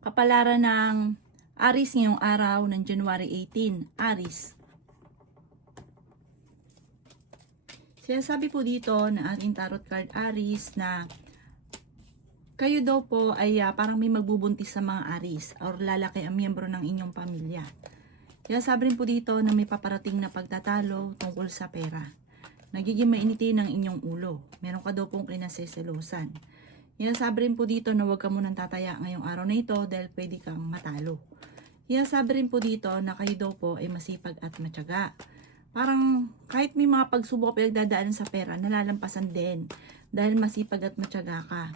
Kapalaran ng Aries ngayong araw ng January 18. Aries. Sinasabi po dito na ating tarot card Aries na kayo daw po ay parang may magbubuntis sa mga Aries or lalaki ang miyembro ng inyong pamilya. Sinasabi rin po dito na may paparating na pagtatalo tungkol sa pera. Nagiging mainitin ang inyong ulo. Meron ka daw pong kinaseselosan. Sinasabi rin po dito na huwag ka munang tataya ngayong araw na ito dahil pwede kang matalo. Sinasabi rin po dito na kayo daw po ay masipag at matyaga. Parang kahit may mga pagsubok pinagdadaanan sa pera, nalalampasan din dahil masipag at matyaga ka.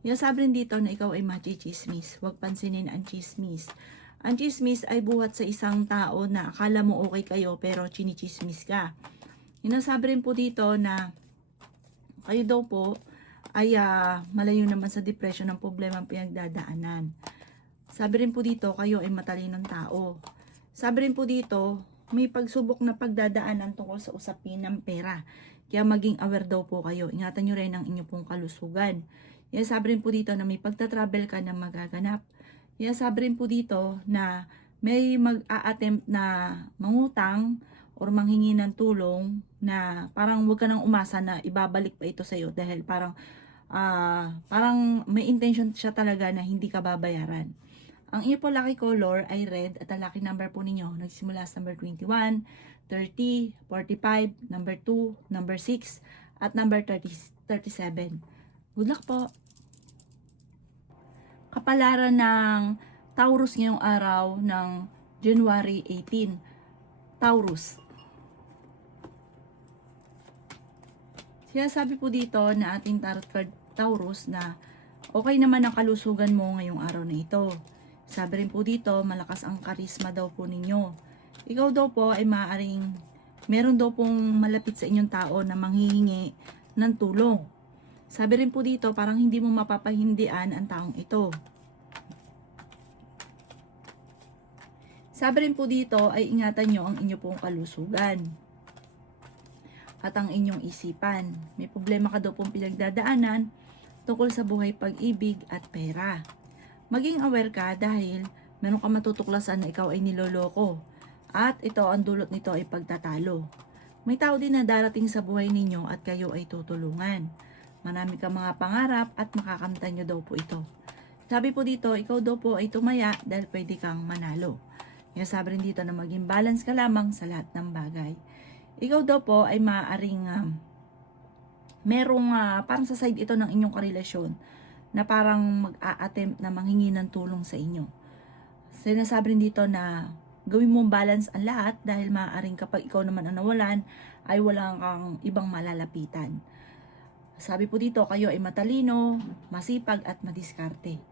Sinasabi rin dito na ikaw ay machichismis. Huwag pansinin ang chismis. Ang chismis ay buhat sa isang tao na akala mo okay kayo pero chinichismis ka. Sinasabi rin po dito na kayo daw po ay malayo naman sa depression ng problema ang pinagdadaanan. Sabi rin po dito, kayo ay matalinong tao. Sabi rin po dito, may pagsubok na pagdadaanan tungkol sa usapin ng pera. Kaya maging aware daw po kayo. Ingatan nyo rin ang inyong pong kalusugan. Sabi rin po dito na may pagtatravel ka na magaganap. Sabi rin po dito na may mag-a-attempt na mangutang or manghingi ng tulong na parang huwag ka nang umasa na ibabalik pa ito sa'yo dahil parang may intention siya talaga na hindi ka babayaran. Ang inyo po lucky color ay red at ang lucky number po ninyo nagsimula sa number 21, 30, 45, number 2, number 6, at number 37. Good luck po! Kapalaran ng Taurus ngayong araw ng January 18. Taurus. Sinasabi po dito na ating tarot card Taurus na okay naman ang kalusugan mo ngayong araw na ito. Sabi rin po dito, malakas ang karisma daw po ninyo. Ikaw daw po ay maaaring meron daw pong malapit sa inyong tao na manghihingi ng tulong. Sabi rin po dito, parang hindi mo mapapahindian ang taong ito. Sabi rin po dito ay ingatan nyo ang inyo pong kalusugan at ang inyong isipan. May problema ka daw pong pinagdadaanan tungkol sa buhay, pag-ibig at pera. Maging aware ka dahil meron ka matutuklasan na ikaw ay niloloko at ito ang dulot nito ay pagtatalo. May tao din na darating sa buhay ninyo at kayo ay tutulungan. Marami kang mga pangarap at makakamtan nyo daw po ito. Sabi po dito, ikaw daw po ay tumaya dahil pwede kang manalo. Sabi rin dito na maging balance ka lamang sa lahat ng bagay. Ikaw daw po ay maaaring merong parang sa side ito ng inyong karelasyon na parang mag-a-attempt na manghingi ng tulong sa inyo. Sinasabi rin dito na gawin mong balance ang lahat dahil maaaring kapag ikaw naman ang nawalan ay walang kang ibang malalapitan. Sabi po dito, kayo ay matalino, masipag at madiskarte.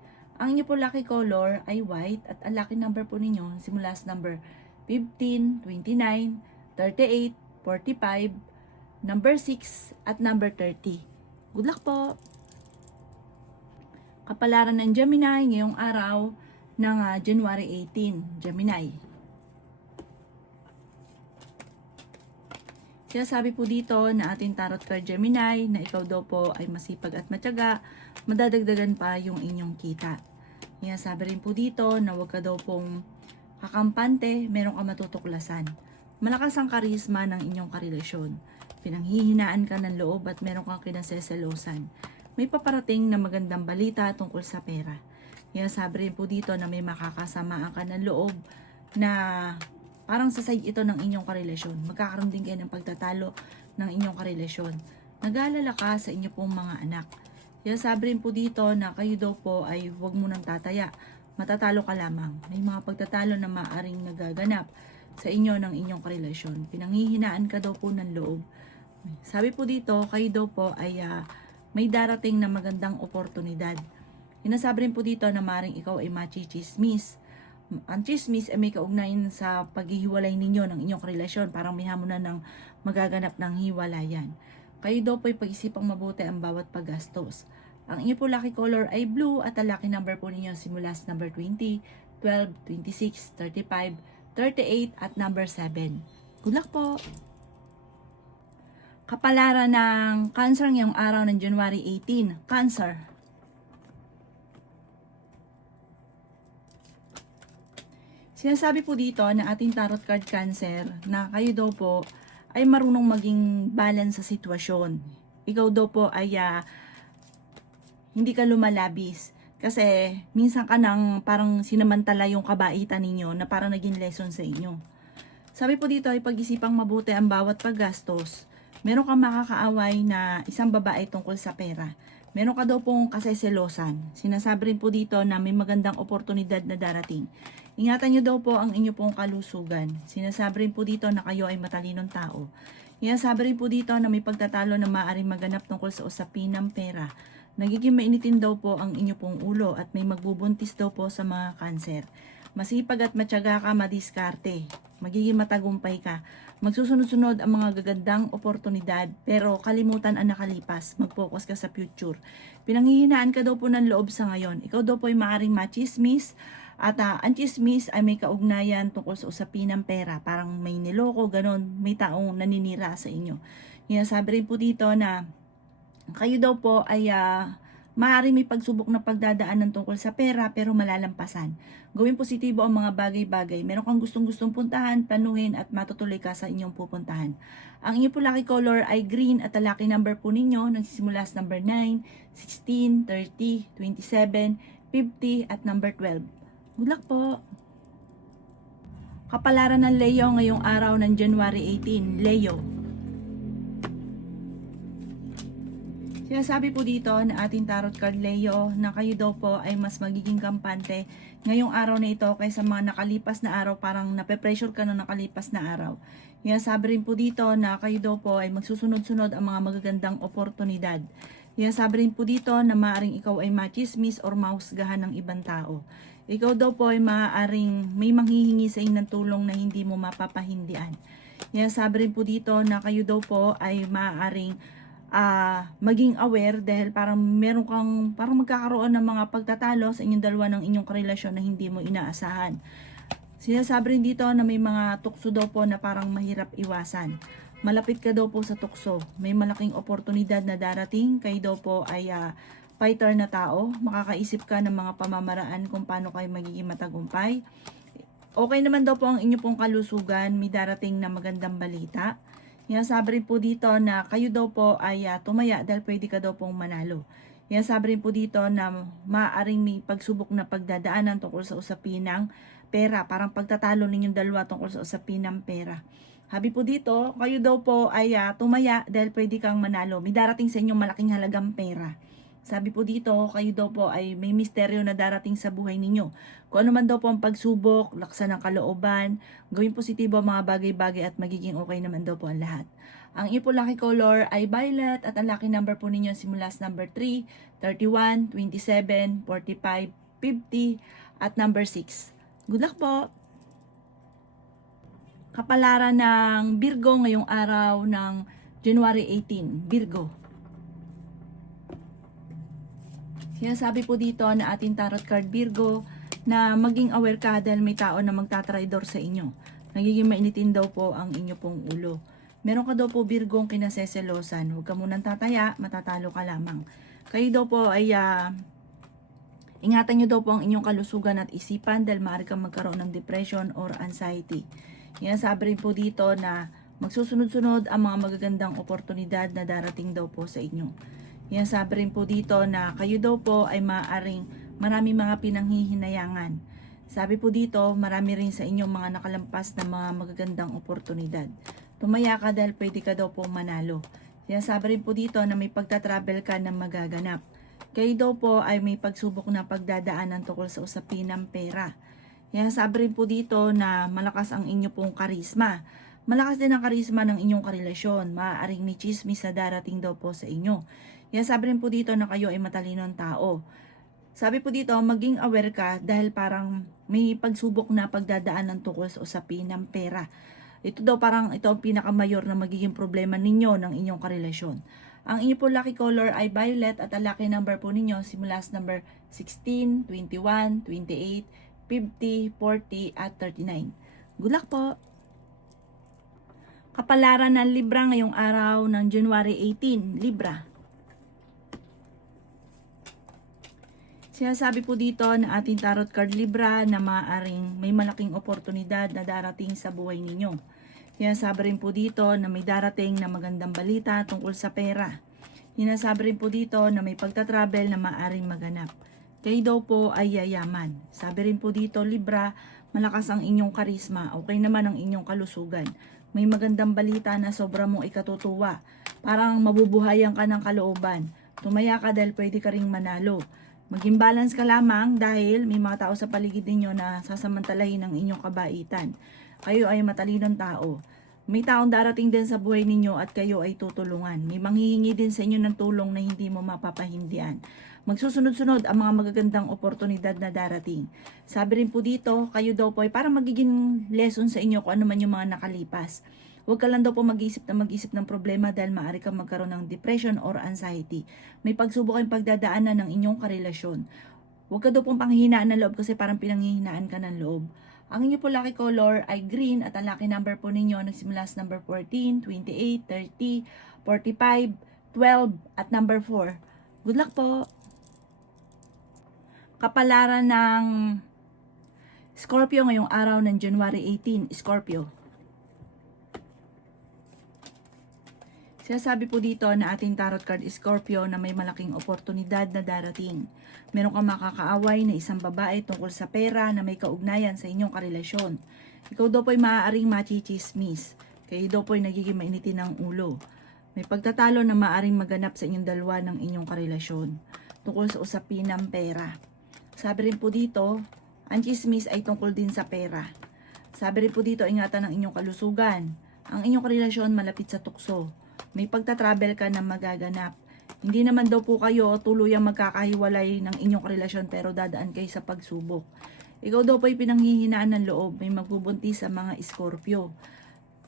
Ang inyo po lucky color ay white at ang lucky number po ninyo simula sa number 15, 29, 38, 45, number 6 at number 30. Good luck po! Kapalaran ng Gemini ngayong araw ng January 18. Gemini. Sinasabi po dito na ating tarot card Gemini na ikaw daw po ay masipag at matyaga, madadagdagan pa yung inyong kita. Sinasabi rin po dito na huwag ka daw pong kakampante, meron ka matutuklasan. Malakas ang karisma ng inyong karelasyon. Pinanghihinaan ka ng loob at meron kang kinaseselosan. May paparating na magandang balita tungkol sa pera. Sabi rin po dito na may makakasamaan ka ng loob na parang sa side ito ng inyong karelasyon. Magkakaroon din kayo ng pagtatalo ng inyong karelasyon. Nag-aalala ka sa inyo pong mga anak. Sabi rin po dito na kayo daw po ay huwag mo nang tataya. Matatalo ka lamang. May mga pagtatalo na maaaring nagaganap sa inyo ng inyong karelasyon. Pinanghihinaan ka daw po ng loob. Sabi po dito, kayo daw po ay may darating na magandang oportunidad. Sinasabi rin po dito na maaaring ikaw ay machichismis. Ang chismis ay may kaugnayan sa paghihiwalay ninyo ng inyong relasyon. Parang may hamon na ng magaganap ng hiwalayan. Kayo daw po ay pag-isipang mabuti ang bawat paggastos. Ang inyo po lucky color ay blue at ang lucky number po ninyo simula sa number 20, 12, 26, 35, 38 at number 7. Good luck po! Kapalaran ng Cancer ngayong araw ng January 18. Cancer. Sinasabi po dito na ating tarot card Cancer na kayo daw po ay marunong maging balance sa sitwasyon. Ikaw daw po ay hindi ka lumalabis. Kasi minsan ka nang parang sinamantala yung kabaitan ninyo na parang naging lesson sa inyo. Sabi po dito ay pag-isipang mabuti ang bawat paggastos. Meron kang makakaaway na isang babae tungkol sa pera. Meron ka daw pong kaseselosan. Sinasabi rin po dito na may magandang oportunidad na darating. Ingatan nyo daw po ang inyo pong kalusugan. Sinasabi rin po dito na kayo ay matalinong tao. Sinasabi rin po dito na may pagtatalo na maaaring maganap tungkol sa usapin ng pera. Nagiging mainitin daw po ang inyo pong ulo at may magbubuntis daw po sa mga Cancer. Masipag at matyaga ka, madiskarte. Magiging matagumpay ka. Magsusunod-sunod ang mga gagandang oportunidad pero kalimutan ang nakalipas. Mag-focus ka sa future. Pinanghihinaan ka daw po ng loob sa ngayon. Ikaw daw po ay maaaring machismis at ang chismis ay may kaugnayan tungkol sa usapin ng pera. Parang may niloko, ganon. May taong naninira sa inyo. Sabi rin po dito na kayo daw po ay maaaring may pagsubok na pagdadaanan tungkol sa pera pero malalampasan. Gawin positibo ang mga bagay-bagay. Meron kang gustong-gustong puntahan, planuhin at matutuloy ka sa inyong pupuntahan. Ang inyong po lucky color ay green at ang lucky number po ninyo nagsisimula sa number 9, 16, 30, 27, 50 at number 12. Good luck po! Kapalaran ng Leo ngayong araw ng January 18. Leo. Sinasabi po dito na ating tarot card Leo na kayo daw po ay mas magiging kampante ngayong araw na ito kaysa mga nakalipas na araw, parang nape-pressure ka na nakalipas na araw. Sabi rin po dito na kayo daw po ay magsusunod-sunod ang mga magagandang oportunidad. Sabi rin po dito na maaaring ikaw ay machismis or mahusgahan ng ibang tao. Ikaw daw po ay maaaring may manghihingi sa inyo ng tulong na hindi mo mapapahindian. Sabi rin po dito na kayo daw po ay maaaring maging aware dahil parang meron kang parang magkakaroon ng mga pagtatalo sa inyong dalawa ng inyong karelasyon na hindi mo inaasahan. Sinasabi rin dito na may mga tukso daw po na parang mahirap iwasan. Malapit ka daw po sa tukso. May malaking oportunidad na darating. Kayo daw po ay fighter na tao. Makakaisip ka ng mga pamamaraan kung paano kayo magiging matagumpay. Okay naman daw po ang inyong pong kalusugan. May darating na magandang balita. Sabi rin po dito na kayo daw po ay tumaya dahil pwede ka daw pong manalo. Sabi rin po dito na maaaring may pagsubok na pagdadaanan tungkol sa usapin ng pera. Parang pagtatalo ninyong dalawa tungkol sa usapin ng pera. Sabi po dito, kayo daw po ay tumaya dahil pwede kang manalo. May darating sa inyong malaking halagang pera. Sabi po dito, kayo daw po ay may misteryo na darating sa buhay ninyo. Kung ano man daw po ang pagsubok, laksan ng kalooban, gawin positibo ang mga bagay-bagay at magiging okay naman daw po ang lahat. Ang ipo lucky color ay violet at ang lucky number po ninyo simula sa number 3, 31, 27, 45, 50 at number 6. Good luck po! Kapalaran ng Virgo ngayong araw ng January 18. Virgo. Sinasabi po dito na ating tarot card Virgo na maging aware ka dahil may tao na magtatraidor sa inyo. Nagiging mainitin daw po ang inyo pong ulo. Meron ka daw po Virgo ang kinaseselosan. Huwag ka munang tataya, matatalo ka lamang. Kayo daw po ay ingatan nyo daw po ang inyong kalusugan at isipan dahil maaari kang magkaroon ng depression or anxiety. Sabi rin po dito na magsusunod-sunod ang mga magagandang oportunidad na darating daw po sa inyo. Sabi rin po dito na kayo daw po ay maaaring marami mga pinanghihinayangan. Sabi po dito, marami rin sa inyong mga nakalampas na mga magagandang oportunidad. Tumaya ka dahil pwede ka daw po manalo. Sabi rin po dito na may pagta-travel ka na magaganap. Kayo daw po ay may pagsubok na pagdadaanan tungkol sa usapin ng pera. Sabi rin po dito na malakas ang inyo pong karisma. Malakas din ang karisma ng inyong karelasyon. Maaaring may chismis na darating daw po sa inyo. Sabi rin po dito na kayo ay matalinong tao. Sabi po dito, maging aware ka dahil parang may pagsubok na pagdadaanan tungkol sa usapin ng pera. Ito daw parang ito ang pinakamayor na magiging problema ninyo ng inyong karelasyon. Ang inyo po lucky color ay violet at ang lucky number po ninyo simula sa number 16, 21, 28, 50, 40 at 39. Good luck po! Kapalaran ng Libra ngayong araw ng January 18. Libra. Sinasabi po dito na ating tarot card Libra na maaaring may malaking oportunidad na darating sa buhay ninyo. Sinasabi rin po dito na may darating na magandang balita tungkol sa pera. Sinasabi rin po dito na may pagta-travel na maaaring maganap. Kayo daw po ay yayaman. Sabi rin po dito Libra, malakas ang inyong karisma, okay naman ang inyong kalusugan. May magandang balita na sobra mong ikatutuwa. Parang mabubuhayan ka ng kalooban. Tumaya ka dahil pwede ka ring manalo. Maging balance ka lamang dahil may mga tao sa paligid ninyo na sasamantalahin ang inyong kabaitan. Kayo ay matalinong tao. May taong darating din sa buhay ninyo at kayo ay tutulungan. May manghihingi din sa inyo ng tulong na hindi mo mapapahindian. Magsusunod-sunod ang mga magagandang oportunidad na darating. Sabi rin po dito, kayo daw po ay parang magiging lesson sa inyo kung ano man yung mga nakalipas. Huwag ka lang daw po mag-isip ng problema dahil maaari kang magkaroon ng depression or anxiety. May pagsubok kayong pagdadaanan ng inyong karelasyon. Huwag ka daw pong panghihinaan ng loob kasi parang pinanghihinaan ka ng loob. Ang inyo po lucky color ay green at ang lucky number po ninyo nagsimula sa number 14, 28, 30, 45, 12 at number 4. Good luck po! Kapalaran ng Scorpio ngayong araw ng January 18, Scorpio. Sinasabi po dito na ating tarot card Scorpio na may malaking oportunidad na darating. Meron kang makakaaway na isang babae tungkol sa pera na may kaugnayan sa inyong karelasyon. Ikaw daw po ay maaaring machichismis. Kayo daw po ay nagiging mainitin ng ulo. May pagtatalo na maaaring maganap sa inyong dalawa ng inyong karelasyon tungkol sa usapin ng pera. Sabi rin po dito, ang chismis ay tungkol din sa pera. Sabi rin po dito, ingatan ng inyong kalusugan. Ang inyong karelasyon malapit sa tukso. May pagta-travel ka na magaganap. Hindi naman daw po kayo tuluyang magkakahiwalay ng inyong relasyon pero dadaan kayo sa pagsubok. Ikaw daw po ay pinanghihinaan ng loob. May magbubuntis sa mga Scorpio.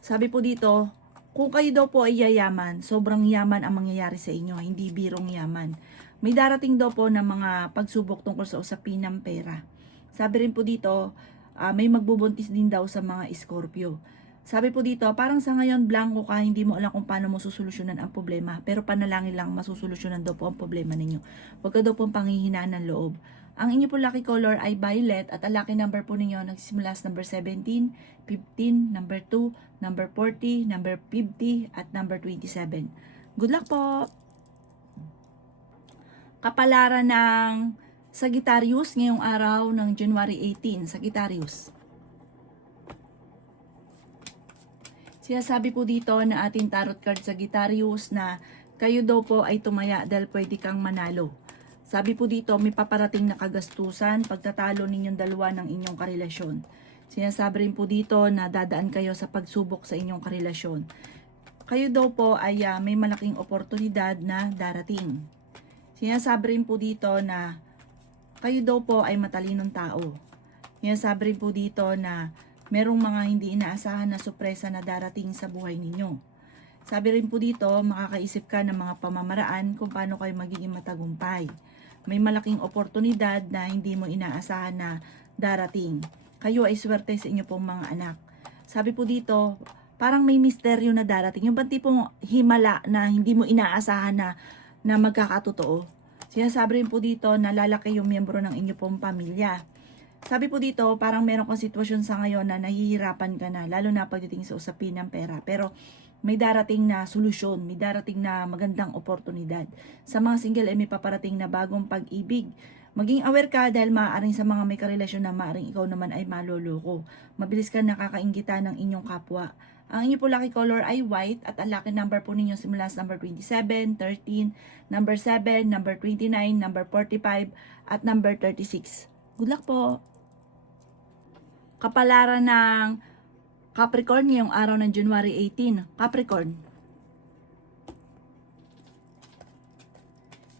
Sabi po dito, kung kayo daw po ay yayaman, sobrang yaman ang mangyayari sa inyo, hindi birong yaman. May darating daw po ng mga pagsubok tungkol sa usapin ng pera. Sabi rin po dito, may magbubuntis din daw sa mga Scorpio. Sabi po dito, parang sa ngayon blanco ka, hindi mo alam kung paano mo susolusyonan ang problema, pero panalangin lang masusolusyonan daw po ang problema ninyo. Huwag ka daw pong panghihinaan ng loob. Ang inyo po lucky color ay violet at ang lucky number po ninyo nagsisimula sa number 17, 15, number 2, number 40, number 50 at number 27. Good luck po! Kapalaran ng Sagittarius ngayong araw ng January 18, Sagittarius. Sinasabi po dito na ating tarot card Sagittarius na kayo daw po ay tumaya dahil pwede kang manalo. Sabi po dito may paparating na kagastusan pagtatalo ninyong dalawa ng inyong karelasyon. Sinasabi rin po dito na dadaan kayo sa pagsubok sa inyong karelasyon. Kayo daw po ay may malaking oportunidad na darating. Sinasabi rin po dito na kayo daw po ay matalinong tao. Sinasabi rin po dito na merong mga hindi inaasahan na sorpresa na darating sa buhay ninyo. Sabi rin po dito, makakaisip ka ng mga pamamaraan kung paano kayo magiging matagumpay. May malaking oportunidad na hindi mo inaasahan na darating. Kayo ay swerte sa inyo pong mga anak. Sabi po dito, parang may misteryo na darating. Yung bang tipong himala na hindi mo inaasahan na magkakatotoo. Sinasabi rin po dito na lalaki yung miyembro ng inyo pong pamilya. Sabi po dito, parang meron kang sitwasyon sa ngayon na nahihirapan ka na, lalo na pagdating sa usapin ng pera. Pero may darating na solusyon, may darating na magandang oportunidad. Sa mga single ay may paparating na bagong pag-ibig. Maging aware ka dahil maaaring sa mga may karelasyon na maaaring ikaw naman ay maloloko. Mabilis ka nakakainggitan ng inyong kapwa. Ang inyo po lucky color ay white at ang lucky number po ninyo simula sa number 27, 13, number 7, number 29, number 45 at number 36. Good luck po! Kapalaran ng Capricorn ngayong araw ng January 18. Capricorn.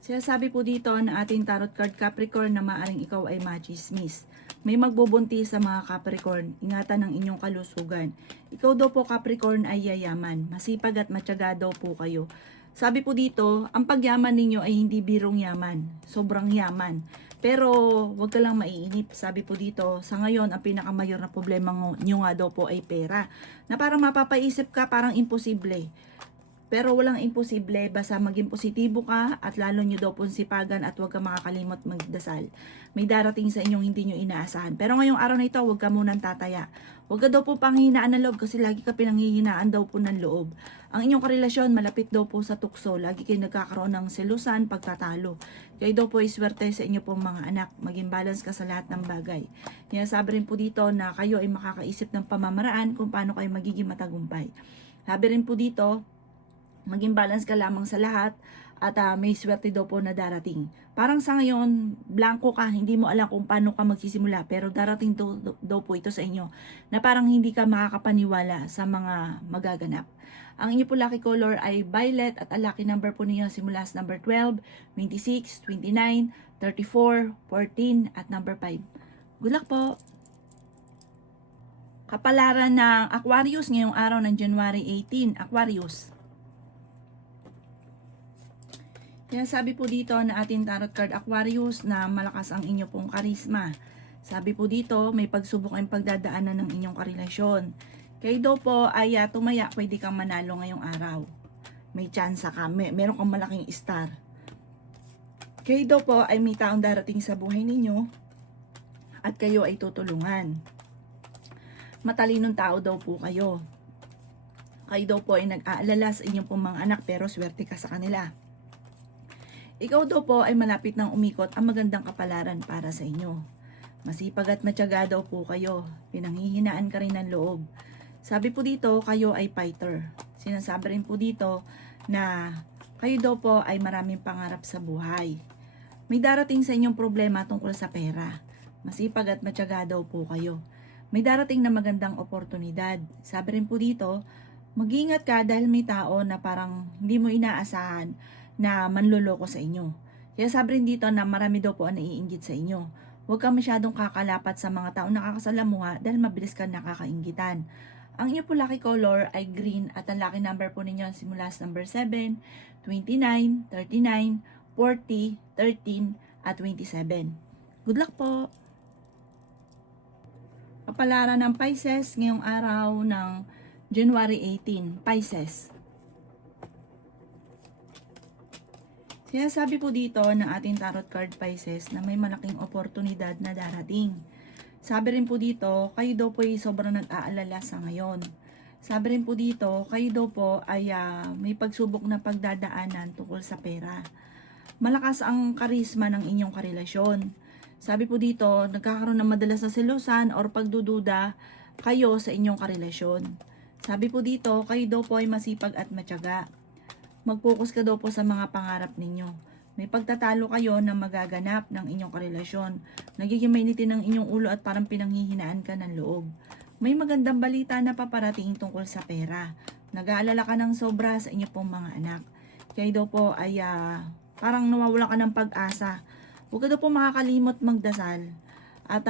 Sinasabi po dito na ating tarot card Capricorn na maaaring ikaw ay machismis. May magbubuntis sa mga Capricorn. Ingatan ng inyong kalusugan. Ikaw daw po Capricorn ay yayaman. Masipag at matyaga daw po kayo. Sabi po dito, ang pagyaman ninyo ay hindi birong yaman. Sobrang yaman. Pero wag ka lang maiinip. Sabi po dito, sa ngayon ang pinakamayor na problema nyo nga daw po ay pera. Na parang mapapaisip ka parang imposible. Pero walang imposible, basta maging positibo ka at lalo nyo daw pong sipagan at huwag ka makakalimot magdasal. May darating sa inyong hindi nyo inaasahan. Pero ngayong araw na ito, huwag ka munang tataya. Huwag ka daw po panghihinaan ng loob kasi lagi ka pinanghihinaan daw po ng loob. Ang inyong karelasyon malapit daw po sa tukso. Lagi kayo nagkakaroon ng selusan, pagtatalo. Kayo daw po ay swerte sa inyo pong mga anak. Maging balance ka sa lahat ng bagay. Kaya sabi rin po dito na kayo ay makakaisip ng pamamaraan kung paano kayo magiging matagumpay. Sabi rin po dito, maging balance ka lamang sa lahat at may swerte daw po na darating. Parang sa ngayon, blanco ka, hindi mo alam kung paano ka magsisimula, pero darating daw po ito sa inyo na parang hindi ka makakapaniwala sa mga magaganap. Ang inyo po lucky color ay violet at ang lucky number po ninyo simula sa number 12, 26, 29, 34, 14 at number 5. Good luck po! Kapalaran ng Aquarius ngayong araw ng January 18, Aquarius. Kaya sabi po dito na ating tarot card Aquarius na malakas ang inyo pong karisma. Sabi po dito, may pagsubok ang pagdadaanan ng inyong karelasyon. Kayo daw po ay tumaya, pwede kang manalo ngayong araw. May chance ka, meron kang malaking star. Kayo daw po ay may taong darating sa buhay ninyo at kayo ay tutulungan. Matalinong tao daw po kayo. Kayo daw po ay nag-aalala sa inyong pong mga anak pero swerte ka sa kanila. Ikaw daw po ay malapit ng umikot ang magandang kapalaran para sa inyo. Masipag at matyaga daw po kayo. Pinanghihinaan ka rin ng loob. Sabi po dito, kayo ay fighter. Sinasabi rin po dito na kayo daw po ay maraming pangarap sa buhay. May darating sa inyong problema tungkol sa pera. Masipag at matyaga daw po kayo. May darating na magandang oportunidad. Sabi rin po dito, mag-ingat ka dahil may tao na parang hindi mo inaasahan na manloloko sa inyo. Kaya sabi rin dito na marami daw po ang naiinggit sa inyo. Huwag ka masyadong kakalapat sa mga taong nakakasalamuha dahil mabilis ka nakakainggitan. Ang inyo po lucky color ay green at ang lucky number po ninyo simula sa number 7, 29, 39, 40, 13 at 27. Good luck po! Kapalaran ng Pisces ngayong araw ng January 18, Pisces. Kaya sabi po dito ng ating tarot card Pisces na may malaking oportunidad na darating. Sabi rin po dito, kayo daw po ay sobrang nag-aalala sa ngayon. Sabi rin po dito, kayo daw po ay may pagsubok na pagdadaanan tungkol sa pera. Malakas ang karisma ng inyong karelasyon. Sabi po dito, nagkakaroon ng madalas na selusan or pagdududa kayo sa inyong karelasyon. Sabi po dito, kayo daw po ay masipag at matyaga. Mag-focus ka daw po sa mga pangarap ninyo. May pagtatalo kayo na magaganap ng inyong karelasyon. Nagiging mainitin ng inyong ulo at parang pinanghihinaan ka ng loob. May magandang balita na paparating tungkol sa pera. Nag-aalala ka ng sobra sa inyong pong mga anak. Kayo daw po ay parang nawawala ka ng pag-asa. Huwag ka daw po makakalimot magdasal. At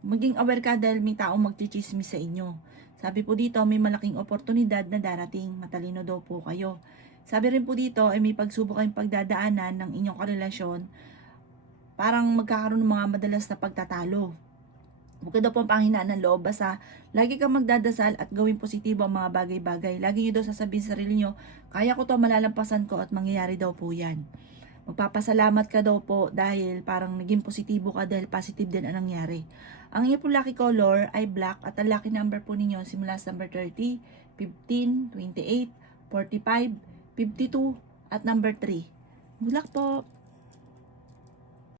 maging aware ka dahil may taong magchichismis sa inyo. Sabi po dito, may malaking oportunidad na darating. Matalino daw po kayo. Sabi rin po dito, ay may pagsubok kayong pagdadaanan ng inyong karelasyon. Parang magkakaroon ng mga madalas na pagtatalo. Huwag ka daw po panghinaan ng loob. Basta, lagi kang magdadasal at gawing positibo ang mga bagay-bagay. Lagi nyo daw sasabihin sa sarili nyo, kaya ko to, malalampasan ko at mangyayari daw po yan. Magpapasalamat ka daw po dahil parang naging positibo ka dahil positive din ang nangyari. Ang inyo po lucky color ay black at ang lucky number po ninyo simula sa number 30, 15, 28, 45, 52 at number 3. Good luck po!